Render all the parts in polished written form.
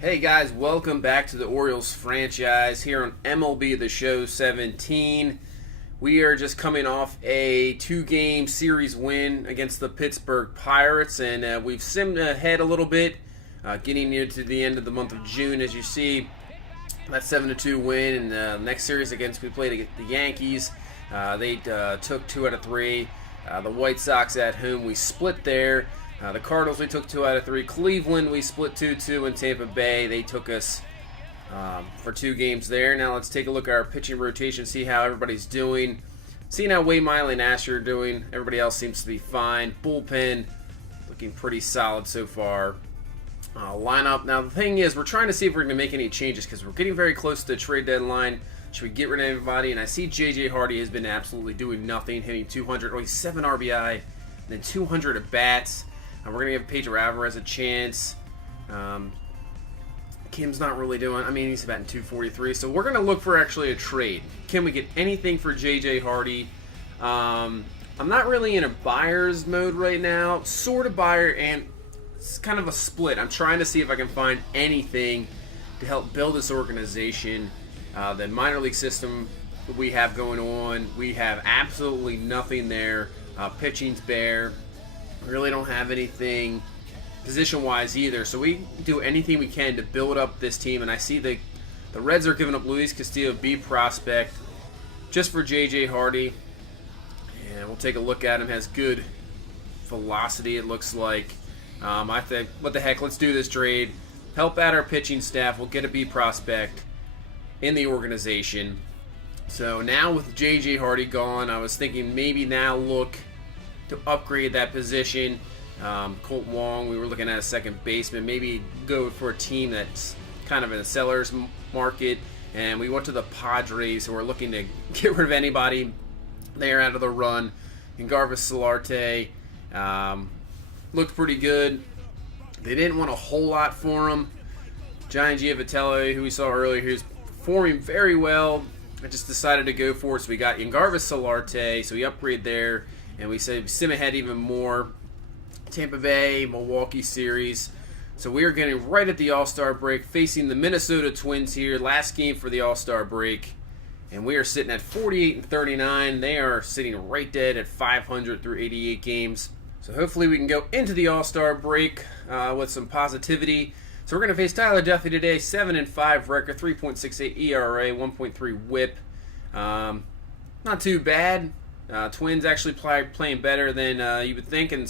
Hey guys, welcome back to the Orioles franchise here on MLB The Show 17. We are just coming off a 2-game series win against the Pittsburgh Pirates, and we've simmed ahead a little bit, getting near to the end of the month of June. As you see, that 7-2 win, and the next series we played against the Yankees. They took 2 out of 3. The White Sox at home, we split there. The Cardinals, we took 2 out of 3. Cleveland, we split 2-2. In Tampa Bay, they took us for 2 games there. Now let's take a look at our pitching rotation, see how everybody's doing. Seeing how Wade Miley and Asher are doing. Everybody else seems to be fine. Bullpen, looking pretty solid so far. Lineup. Now the thing is, we're trying to see if we're going to make any changes because we're getting very close to the trade deadline. Should we get rid of anybody? And I see J.J. Hardy has been absolutely doing nothing, hitting 200, only 7 RBI, and then 200 at bats. We're going to give Pedro Alvarez a chance. Kim's not really doing, he's batting 243. So we're going to look for actually a trade. Can we get anything for J.J. Hardy? I'm not really in a buyer's mode right now. Sort of buyer, and it's kind of a split. I'm trying to see if I can find anything to help build this organization. The minor league system that we have going on, we have absolutely nothing there. Pitching's bare. We really don't have anything position-wise either, so we do anything we can to build up this team. And I see the Reds are giving up Luis Castillo, B prospect, just for J.J. Hardy. And we'll take a look at him. Has good velocity, it looks like. I think, what the heck, let's do this trade. Help out our pitching staff. We'll get a B prospect in the organization. So now with J.J. Hardy gone, I was thinking maybe now look to upgrade that position. Colt Wong, we were looking at a second baseman. Maybe go for a team that's kind of in a seller's market. And we went to the Padres, who are looking to get rid of anybody there out of the run. And Garvis Solarte looked pretty good. They didn't want a whole lot for him. Giant Giavitelli, who we saw earlier, he was performing very well. I just decided to go for it. So we got Garvis Solarte, so we upgrade there. And we said sim ahead even more. Tampa Bay, Milwaukee series. So we are getting right at the All-Star break, facing the Minnesota Twins here. Last game for the All-Star break. And we are sitting at 48-39. They are sitting right dead at 500 through 88 games. So hopefully we can go into the All-Star break with some positivity. So we're going to face Tyler Duffy today. 7-5 record, 3.68 ERA, 1.3 WHIP. Not too bad. Twins actually playing better than you would think. And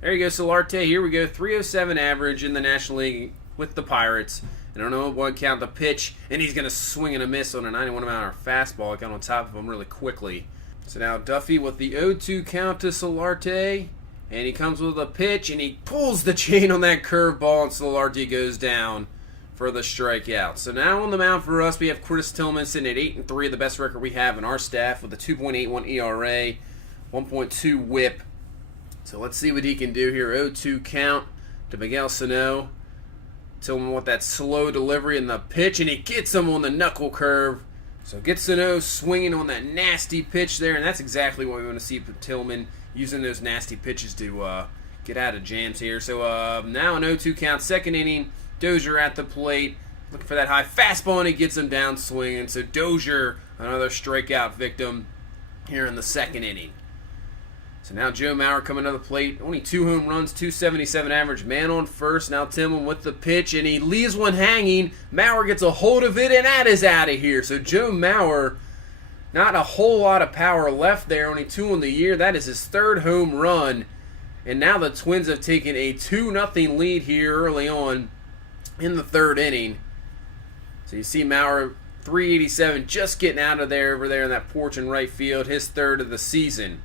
there you go, Solarte. Here we go, 307 average in the National League with the Pirates. And I don't know what count the pitch, and he's going to swing and a miss on a 91-mile-an-hour fastball. I got on top of him really quickly. So now Duffy with the 0-2 count to Solarte. And he comes with a pitch, and he pulls the chain on that curveball, and Solarte goes down for the strikeout. So now on the mound for us, we have Chris Tillman sitting at 8-3, the best record we have in our staff, with a 2.81 ERA, 1.2 WHIP. So let's see what he can do here. 0-2 count to Miguel Sano. Tillman with that slow delivery in the pitch, and he gets him on the knuckle curve. So gets Sano swinging on that nasty pitch there, and that's exactly what we want to see from Tillman, using those nasty pitches to get out of jams here. So now an 0-2 count, second inning. Dozier at the plate, looking for that high fastball, and he gets him down swinging. So Dozier, another strikeout victim here in the second inning. So now Joe Mauer coming to the plate. Only 2 home runs, 277 average. Man on first. Now Tillman with the pitch, and he leaves one hanging. Mauer gets a hold of it, and that is out of here. So Joe Mauer, not a whole lot of power left there. Only 2 on the year. That is his 3rd home run. And now the Twins have taken a 2-0 lead here early on in the 3rd inning. So you see Mauer, 387, just getting out of there over there in that porch in right field, his 3rd of the season.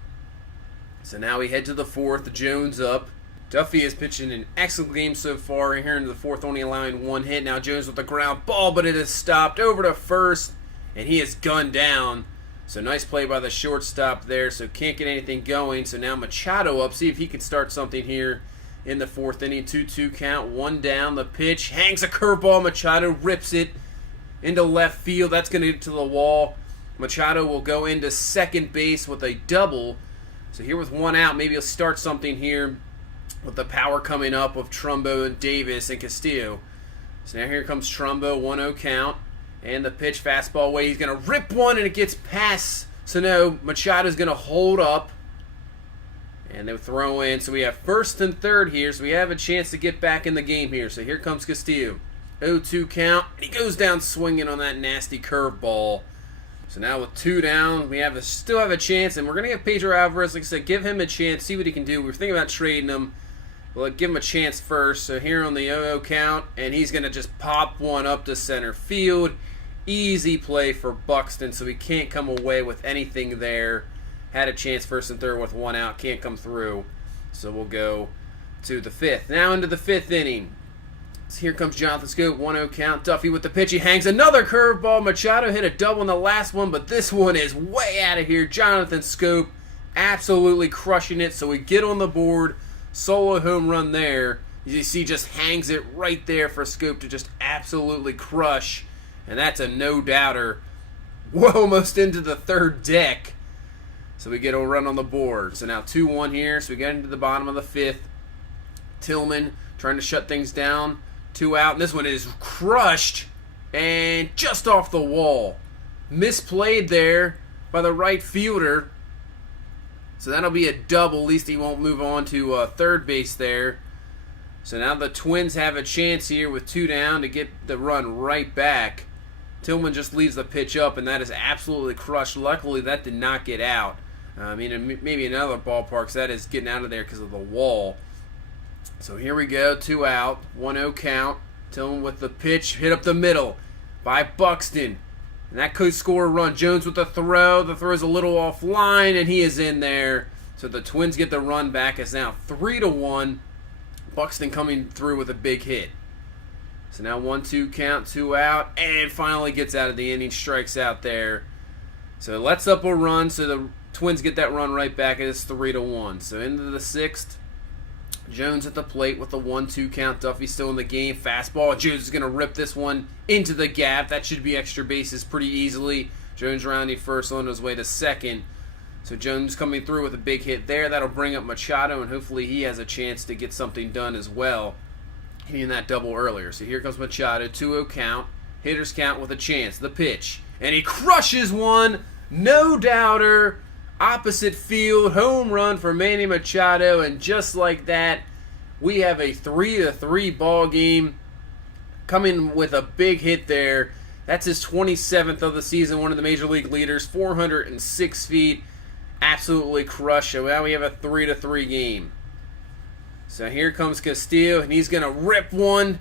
So now we head to the 4th, Jones up. Duffy is pitching an excellent game so far here in the 4th, only allowing 1 hit. Now Jones with the ground ball, but it is stopped over to first, and he is gunned down. So nice play by the shortstop there, so can't get anything going. So now Machado up, see if he can start something here in the 4th inning. 2-2 count, 1 down. The pitch hangs a curveball. Machado rips it into left field. That's going to get to the wall. Machado will go into second base with a double. So here with 1 out, maybe he'll start something here with the power coming up of Trumbo and Davis and Castillo. So now here comes Trumbo, 1-0 count. And the pitch, fastball away. He's going to rip one, and it gets past. So now Machado's going to hold up. And they throw in. So we have first and third here. So we have a chance to get back in the game here. So here comes Castillo. 0-2 count. And he goes down swinging on that nasty curveball. So now with 2 down, we still have a chance. And we're going to get Pedro Alvarez. Like I said, give him a chance. See what he can do. We were thinking about trading him. Well, give him a chance first. So here on the 0-0 count. And he's going to just pop one up to center field. Easy play for Buxton. So he can't come away with anything there. Had a chance first and third with 1 out. Can't come through. So we'll go to the 5th. Now into the 5th inning. So here comes Jonathan Scope. 1-0 count. Duffy with the pitch. He hangs another curveball. Machado hit a double in the last one, but this one is way out of here. Jonathan Scope absolutely crushing it. So we get on the board. Solo home run there. You see, just hangs it right there for Scope to just absolutely crush. And that's a no-doubter. We're almost into the 3rd deck. So we get a run on the board. So now 2-1 here. So we get into the bottom of the 5th. Tillman trying to shut things down. 2 out. And this one is crushed. And just off the wall. Misplayed there by the right fielder. So that'll be a double. At least he won't move on to third base there. So now the Twins have a chance here with 2 down to get the run right back. Tillman just leaves the pitch up, and that is absolutely crushed. Luckily, that did not get out. Maybe in other ballparks, that is getting out of there because of the wall. So here we go, 2 out, 1-0 count. Tillman with the pitch, hit up the middle by Buxton. And that could score a run. Jones with the throw. The throw is a little offline, and he is in there. So the Twins get the run back. It's now 3-1. Buxton coming through with a big hit. So now 1-2 count, 2 out, and finally gets out of the inning, strikes out there. So lets up a run, so the Twins get that run right back, and it's 3-1. So into the 6th, Jones at the plate with the 1-2 count. Duffy still in the game, fastball. Jones is going to rip this one into the gap. That should be extra bases pretty easily. Jones rounding first on his way to second. So Jones coming through with a big hit there. That'll bring up Machado, and hopefully he has a chance to get something done as well. Hitting that double earlier. So here comes Machado, 2-0 count. Hitters count with a chance. The pitch. And he crushes one. No doubter. Opposite field. Home run for Manny Machado. And just like that, we have a 3-3 ball game. Coming with a big hit there. That's his 27th of the season. One of the major league leaders. 406 feet. Absolutely crushed. So now we have a 3-3 game. So here comes Castillo, and he's going to rip one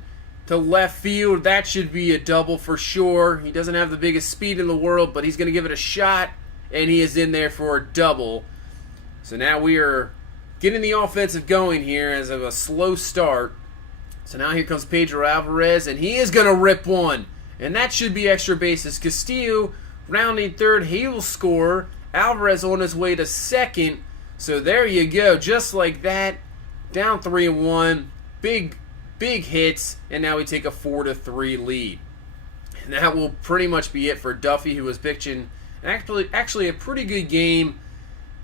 to left field. That should be a double for sure. He doesn't have the biggest speed in the world, but he's going to give it a shot, and he is in there for a double. So now we are getting the offensive going here as of a slow start. So now here comes Pedro Alvarez, and he is going to rip one, and that should be extra bases. Castillo rounding third, he will score. Alvarez on his way to second. So there you go, just like that. Down 3-1, big hits, and now we take a 4-3 lead. And that will pretty much be it for Duffy, who was pitching actually a pretty good game,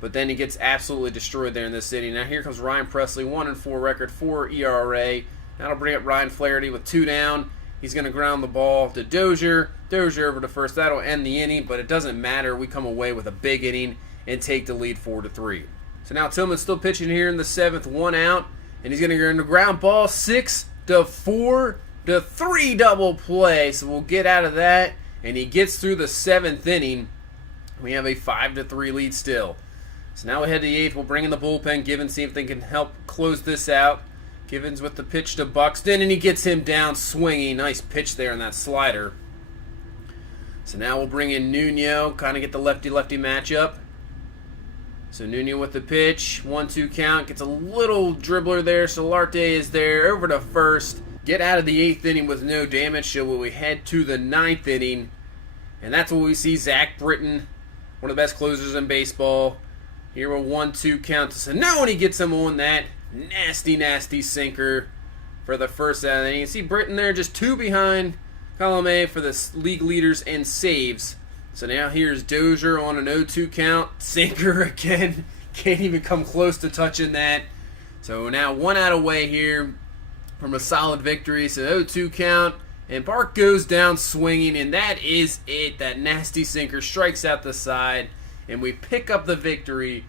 but then he gets absolutely destroyed there in this inning. Now here comes Ryan Presley, 1-4 record, 4 ERA. That'll bring up Ryan Flaherty with 2 down. He's going to ground the ball to Dozier. Dozier over to first. That'll end the inning, but it doesn't matter. We come away with a big inning and take the lead 4-3. So now Tillman's still pitching here in the 7th, 1 out, and he's going to go into ground ball, 6-4 to 3 double play. So we'll get out of that, and he gets through the 7th inning. We have a 5-3 lead still. So now we head to the 8th. We'll bring in the bullpen. Givens, see if they can help close this out. Givens with the pitch to Buxton, and he gets him down swinging. Nice pitch there on that slider. So now we'll bring in Nuno, kind of get the lefty-lefty matchup. So Nuno with the pitch, 1-2 count, gets a little dribbler there. Solarte is there, over to first. Get out of the 8th inning with no damage, so we head to the 9th inning. And that's what we see, Zach Britton, one of the best closers in baseball. Here a 1-2 count to Sano, and he gets him on that nasty sinker for the first out of the inning. You can see Britton there, just 2 behind Colome for the league leaders in saves. So now here's Dozier on an 0-2 count. Sinker again. Can't even come close to touching that. So now 1 out away here from a solid victory. So 0-2 count. And Bark goes down swinging, and that is it. That nasty sinker strikes out the side, and we pick up the victory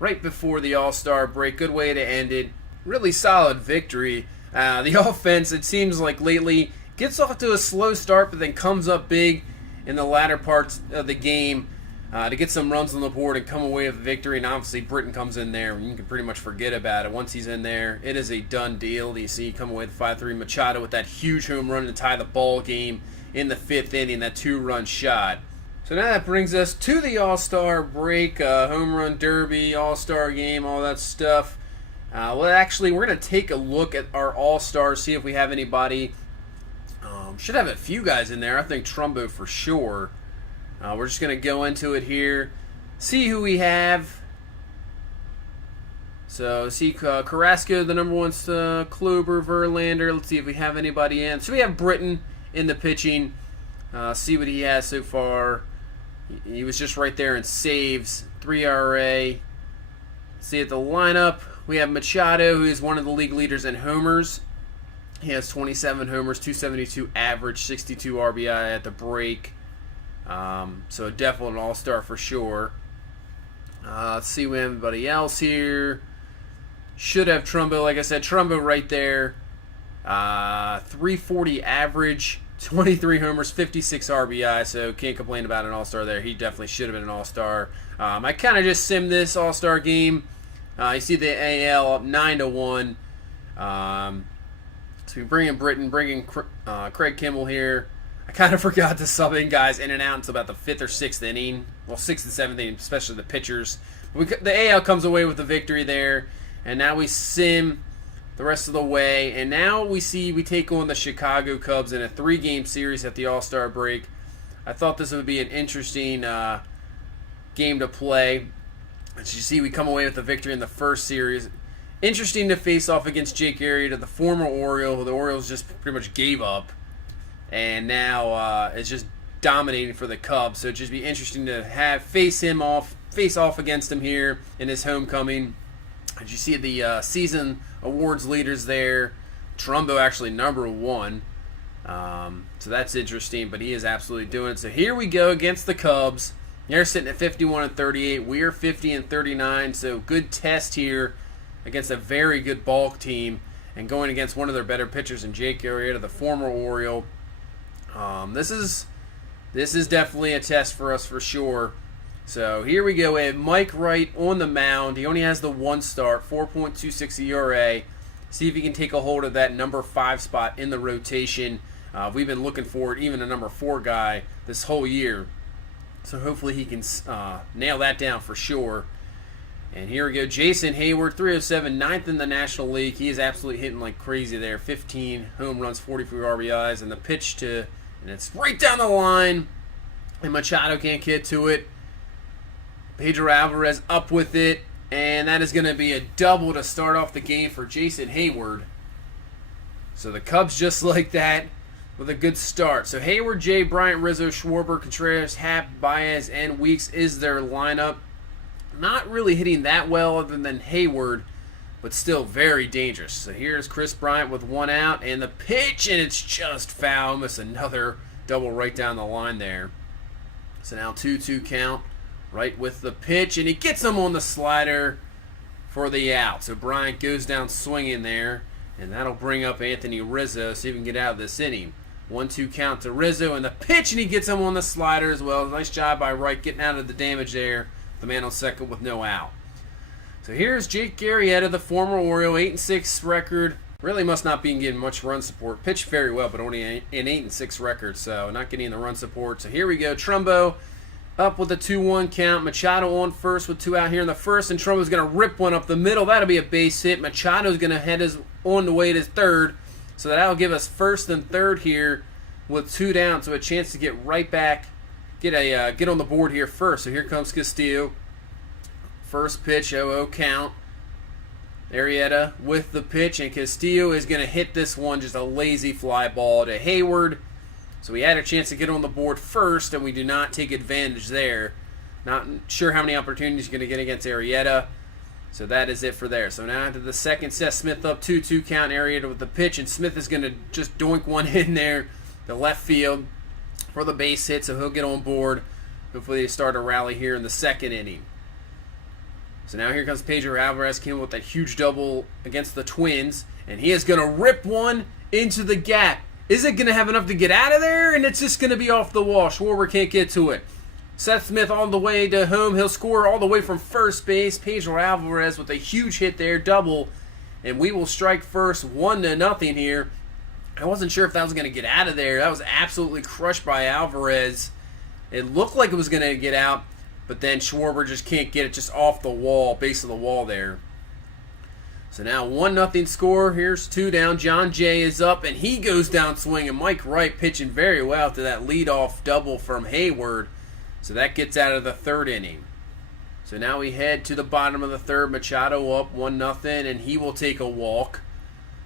right before the All-Star break. Good way to end it. Really solid victory. The offense, it seems like lately, gets off to a slow start, but then comes up big in the latter parts of the game to get some runs on the board and come away with a victory. And obviously, Britton comes in there, and you can pretty much forget about it. Once he's in there, it is a done deal. You see, come away with 5-3. Machado with that huge home run to tie the ball game in the 5th inning, that 2-run shot. So now that brings us to the All-Star break, home run derby, All-Star game, all that stuff. Well, actually, we're going to take a look at our All-Stars, see if we have anybody. Should have a few guys in there. I think Trumbo for sure. We're just going to go into it here, see who we have. So, see Carrasco, the number 1, Kluber, Verlander. Let's see if we have anybody in. So we have Britton in the pitching. See what he has so far. He was just right there in saves, 3 RA. See at the lineup, we have Machado, who is one of the league leaders in homers. He has 27 homers, 272 average, 62 RBI at the break. So definitely an all-star for sure. Let's see we have anybody else here. Should have Trumbo, like I said, Trumbo right there. 340 average, 23 homers, 56 RBI, so can't complain about an all-star there. He definitely should have been an all-star. I kind of just simmed this all-star game. You see the AL up 9-1. So we bring in Britton, bringing Craig Kimmel here. I kind of forgot to sub in guys in and out until about the 5th or 6th inning. Well, 6th and 7th inning, especially the pitchers. The AL comes away with the victory there, and now we sim the rest of the way. And now we take on the Chicago Cubs in a 3-game series at the All-Star break. I thought this would be an interesting game to play. As you see, we come away with the victory in the first series. Interesting to face off against Jake Arrieta, the former Oriole, who the Orioles just pretty much gave up, and now is just dominating for the Cubs. So it'd just be interesting to face off against him here in his homecoming. As you see the season awards leaders there, Trumbo actually number 1. So that's interesting, but he is absolutely doing it. So here we go against the Cubs. They're sitting at 51-38. We are 50-39. So good test here against a very good bulk team and going against one of their better pitchers in Jake Arrieta, the former Oriole. This is definitely a test for us for sure. So here we go. We have Mike Wright on the mound. He only has the 1 start, 4.26 ERA. See if he can take a hold of that number 5 spot in the rotation. We've been looking for it, even a number 4 guy this whole year. So hopefully he can nail that down for sure. And here we go. Jason Hayward, 307, 9th in the National League. He is absolutely hitting like crazy there. 15 home runs, 44 RBIs. And the pitch and it's right down the line. And Machado can't get to it. Pedro Alvarez up with it. And that is going to be a double to start off the game for Jason Hayward. So the Cubs just like that with a good start. So Hayward, Jay, Bryant, Rizzo, Schwarber, Contreras, Happ, Baez, and Weeks is their lineup. Not really hitting that well other than Hayward, but still very dangerous. So here's Chris Bryant with 1 out, and the pitch, and it's just foul. Almost another double right down the line there. So now 2-2 count, right with the pitch, and he gets him on the slider for the out. So Bryant goes down swinging there, and that'll bring up Anthony Rizzo, so he can get out of this inning. 1-2 count to Rizzo, and the pitch, and he gets him on the slider as well. Nice job by Wright getting out of the damage there. The man on second with no out. So here's Jake Arrieta, the former Oriole, 8-6 record. Really must not be getting much run support. Pitched very well, but only an 8-6 record, so not getting the run support. So here we go. Trumbo up with a 2-1 count. Machado on first with 2 out here in the first, and Trumbo's going to rip one up the middle. That'll be a base hit. Machado's going to head on the way to his third, so that'll give us first and third here with 2 down, so a chance to get right back. Get on the board here first. So here comes Castillo. First pitch, 0-0 count. Arrieta with the pitch, and Castillo is going to hit this one, just a lazy fly ball to Hayward. So we had a chance to get on the board first, and we do not take advantage there. Not sure how many opportunities you're going to get against Arrieta. So that is it for there. So now into the second set, Smith up 2-2 count, Arrieta with the pitch, and Smith is going to just doink one in there to left field for the base hit, so he'll get on board. Hopefully they start a rally here in the second inning. So now here comes Pedro Alvarez, came with that huge double against the Twins, and he is going to rip one into the gap. Is it going to have enough to get out of there? And it's just going to be off the wall. Schwarber can't get to it. Seth Smith on the way to home. He'll score all the way from first base. Pedro Alvarez with a huge hit there, double. And we will strike first 1-0 here. I wasn't sure if that was going to get out of there. That was absolutely crushed by Alvarez. It looked like it was going to get out, but then Schwarber just can't get it, just off the wall, base of the wall there. So now 1-0 score. Here's 2 down. John Jay is up, and he goes down swinging. Mike Wright pitching very well to that leadoff double from Hayward. So that gets out of the third inning. So now we head to the bottom of the third. Machado up 1-0, and he will take a walk.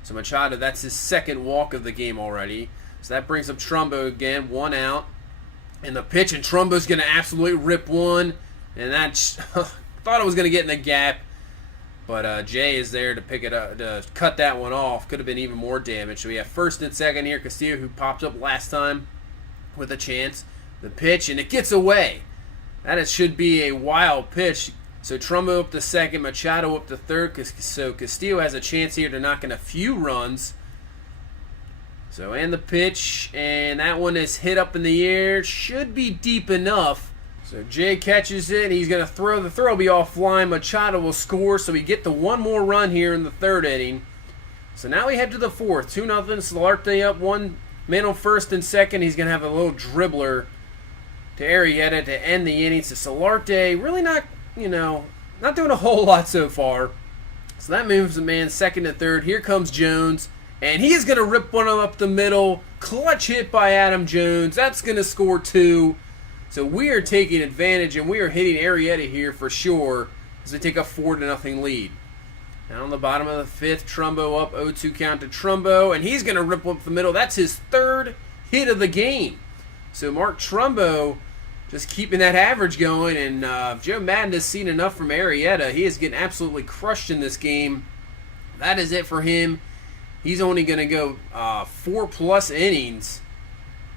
So Machado, that's his second walk of the game already. So that brings up Trumbo again, 1 out. And the pitch, and Trumbo's going to absolutely rip one. And that thought it was going to get in the gap. But Jay is there to pick it up, to cut that one off. Could have been even more damage. So we have first and second here. Castillo, who popped up last time with a chance. The pitch, and it gets away. That should be a wild pitch. So Trumbo up to second, Machado up to third. So Castillo has a chance here to knock in a few runs. So, and the pitch, and that one is hit up in the air. Should be deep enough. So Jay catches it. He's going to throw. The throw will be offline. Machado will score. So we get the one more run here in the third inning. So now we head to the fourth. 2-0. Solarte up, 1 man on first and second. He's going to have a little dribbler to Arrieta to end the inning. So Solarte really not doing a whole lot so far. So that moves the man second and third. Here comes Jones. And he is going to rip one up the middle. Clutch hit by Adam Jones. That's going to score 2. So we are taking advantage, and we are hitting Arrieta here for sure as we take a 4-0 lead. Now on the bottom of the fifth, Trumbo up, 0-2 count to Trumbo, and he's going to rip up the middle. That's his third hit of the game. So Mark Trumbo just keeping that average going, and Joe Madden has seen enough from Arrieta. He is getting absolutely crushed in this game. That is it for him. He's only going to go 4+ innings.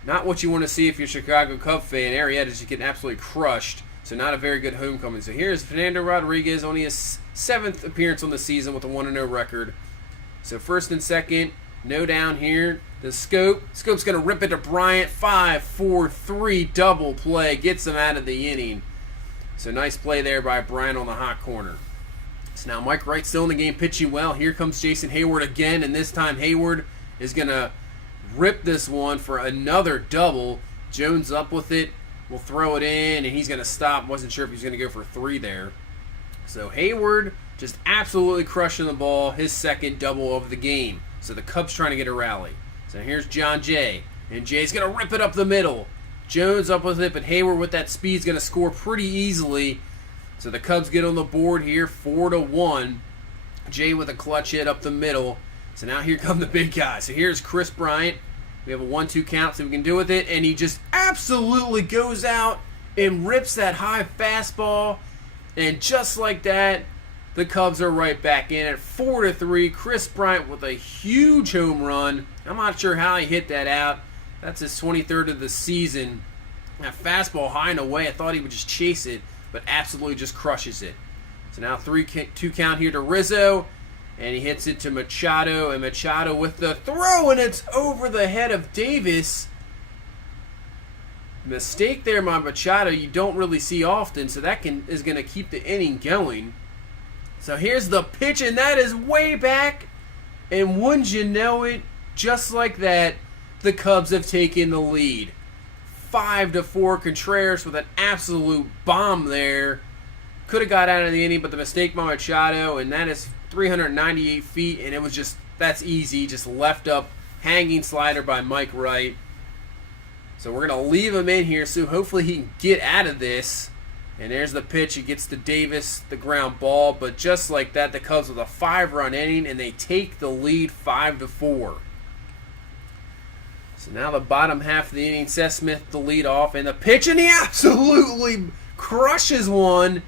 Not what you want to see if you're a Chicago Cub fan. Arrieta's just getting absolutely crushed. So not a very good homecoming. So here's Fernando Rodriguez, only his 7th appearance on the season with a 1-0 record. So first and second, no down here. The Scope. Scope's going to rip it to Bryant. 5-4-3 double play. Gets him out of the inning. So nice play there by Bryant on the hot corner. So now Mike Wright's still in the game, pitching well. Here comes Jason Hayward again, and this time Hayward is going to rip this one for another double. Jones up with it. Will throw it in, and he's going to stop. Wasn't sure if he was going to go for 3 there. So Hayward just absolutely crushing the ball. His second double of the game. So the Cubs trying to get a rally. So here's John Jay. And Jay's going to rip it up the middle. Jones up with it, but Hayward with that speed is going to score pretty easily. So the Cubs get on the board here, 4-1. Jay with a clutch hit up the middle. So now here come the big guys. So here's Chris Bryant. We have a 1-2 count, so we can do with it. And he just absolutely goes out and rips that high fastball. And just like that, the Cubs are right back in at 4-3. Chris Bryant with a huge home run. I'm not sure how he hit that out. That's his 23rd of the season. That fastball high and away. I thought he would just chase it, but absolutely just crushes it. So now 3-2 count here to Rizzo. And he hits it to Machado, and Machado with the throw, and it's over the head of Davis. Mistake there by Machado you don't really see often, so that is going to keep the inning going. So here's the pitch, and that is way back. And wouldn't you know it, just like that, the Cubs have taken the lead. 5-4, Contreras with an absolute bomb there. Could have got out of the inning, but the mistake by Machado, and that is 398 feet, and it was just, that's easy, just left up, hanging slider by Mike Wright. So we're going to leave him in here, so hopefully he can get out of this. And there's the pitch, it gets to Davis, the ground ball, but just like that, the Cubs with a 5-run inning, and they take the lead 5-4. So now the bottom half of the inning, Seth Smith the lead off, and the pitch, and he absolutely crushes one.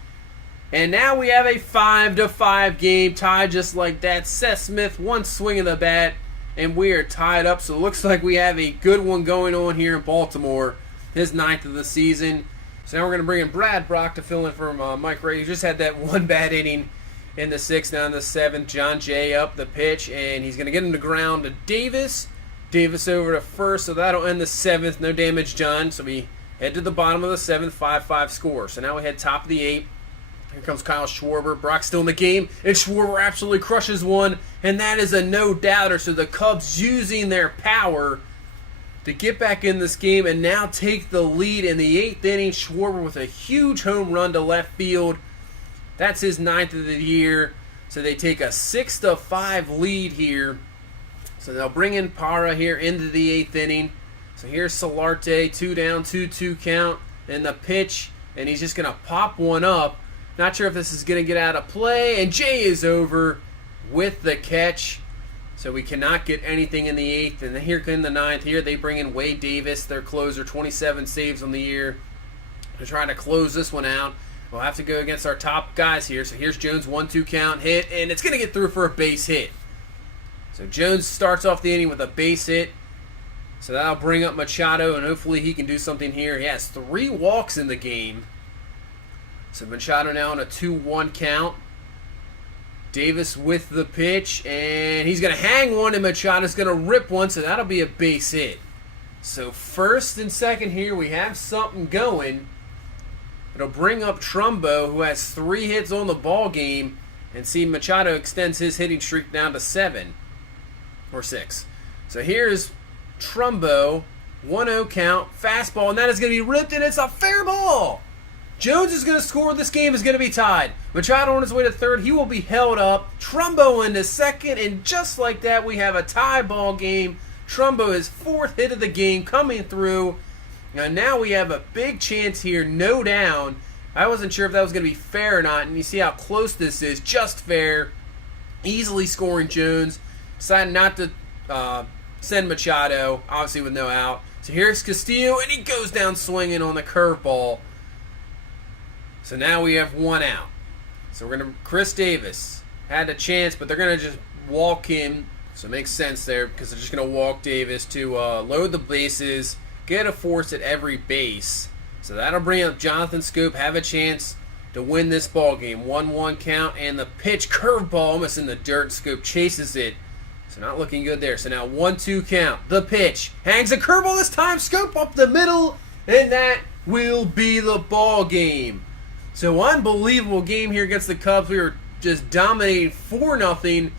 And now we have a 5-5 game, tied just like that. Seth Smith, one swing of the bat, and we are tied up. So it looks like we have a good one going on here in Baltimore, his 9th of the season. So now we're going to bring in Brad Brock to fill in for Mike Ray, who just had that one bad inning in the 6th. Now in the 7th, John Jay up the pitch, and he's going to get him to ground to Davis. Davis over to first, so that'll end the 7th. No damage done. So we head to the bottom of the 7th, 5-5 score. So now we head top of the 8th. Here comes Kyle Schwarber. Brock's still in the game, and Schwarber absolutely crushes one, and that is a no-doubter. So the Cubs using their power to get back in this game and now take the lead in the 8th inning. Schwarber with a huge home run to left field. That's his 9th of the year. So they take a 6-5 lead here. So they'll bring in Parra here into the 8th inning. So here's Solarte, 2 down, 2-2 count, and the pitch, and he's just going to pop one up. Not sure if this is going to get out of play, and Jay is over with the catch. So we cannot get anything in the 8th, and then here in the 9th, here they bring in Wade Davis, their closer, 27 saves on the year, to try to close this one out. We'll have to go against our top guys here. So here's Jones, 1-2 count, hit, and it's going to get through for a base hit. So Jones starts off the inning with a base hit. So that'll bring up Machado, and hopefully he can do something here. He has 3 walks in the game. So Machado now on a 2-1 count. Davis with the pitch, and he's going to hang one, and Machado's going to rip one, so that'll be a base hit. So first and second here, we have something going. It'll bring up Trumbo, who has 3 hits on the ball game, and see Machado extends his hitting streak down to 7 or 6. So here's Trumbo, 1-0 count, fastball, and that is going to be ripped, and it's a fair ball. Jones is going to score. This game is going to be tied. Machado on his way to third. He will be held up. Trumbo into second, and just like that, we have a tie ball game. Trumbo, his 4th hit of the game, coming through. Now we have a big chance here, no down. I wasn't sure if that was going to be fair or not, and you see how close this is. Just fair. Easily scoring Jones. Decided not to send Machado, obviously with no out. So here's Castillo, and he goes down swinging on the curveball. So now we have 1 out. So we're going to, Chris Davis had a chance, but they're going to just walk him. So it makes sense there because they're just going to walk Davis to load the bases, get a force at every base. So that'll bring up Jonathan Scope, have a chance to win this ball game. 1-1 count, and the pitch, curveball almost in the dirt. Scope chases it. So not looking good there. So now 1-2 count. The pitch hangs a curveball this time. Scope up the middle, and that will be the ball game. So unbelievable game here against the Cubs. We were just dominating 4-0.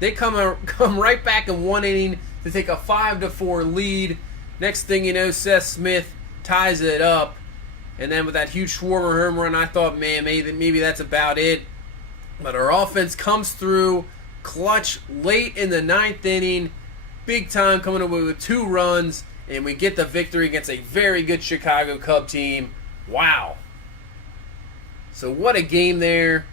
They come right back in 1 inning to take a 5-4 lead. Next thing you know, Seth Smith ties it up. And then with that huge Schwarber home run, I thought, man, maybe that's about it. But our offense comes through clutch late in the 9th inning. Big time, coming away with 2 runs. And we get the victory against a very good Chicago Cub team. Wow. So what a game there.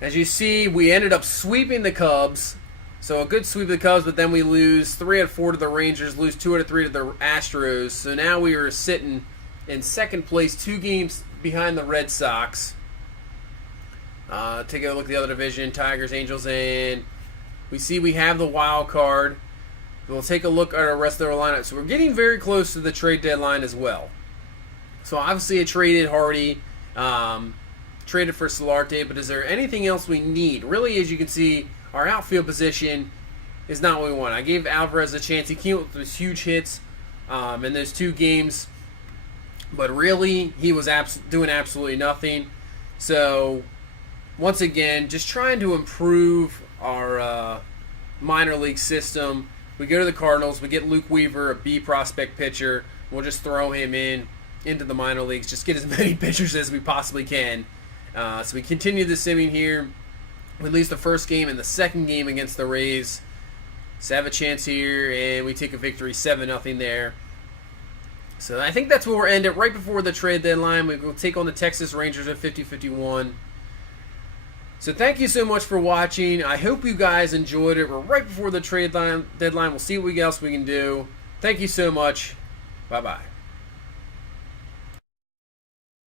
As you see, we ended up sweeping the Cubs. So a good sweep of the Cubs, but then we lose 3 out of 4 to the Rangers, lose 2 out of 3 to the Astros. So now we are sitting in 2nd place, 2 games behind the Red Sox. Take a look at the other division, Tigers, Angels, and we see we have the wild card. We'll take a look at our rest of our lineup. So we're getting very close to the trade deadline as well. So obviously I traded Hardy. Traded for Solarte, but is there anything else we need? Really, as you can see, our outfield position is not what we want. I gave Alvarez a chance. He came up with those huge hits in those 2 games, but really, he was doing absolutely nothing. So, once again, just trying to improve our minor league system. We go to the Cardinals. We get Luke Weaver, a B prospect pitcher. We'll just throw him into the minor leagues. Just get as many pitchers as we possibly can. So we continue the simming here. We lose the first game and the second game against the Rays. So have a chance here, and we take a victory 7-0 there. So I think that's where we'll end it. Right before the trade deadline, we will take on the Texas Rangers at 50-51. So thank you so much for watching. I hope you guys enjoyed it. We're right before the trade deadline. We'll see what else we can do. Thank you so much. Bye-bye.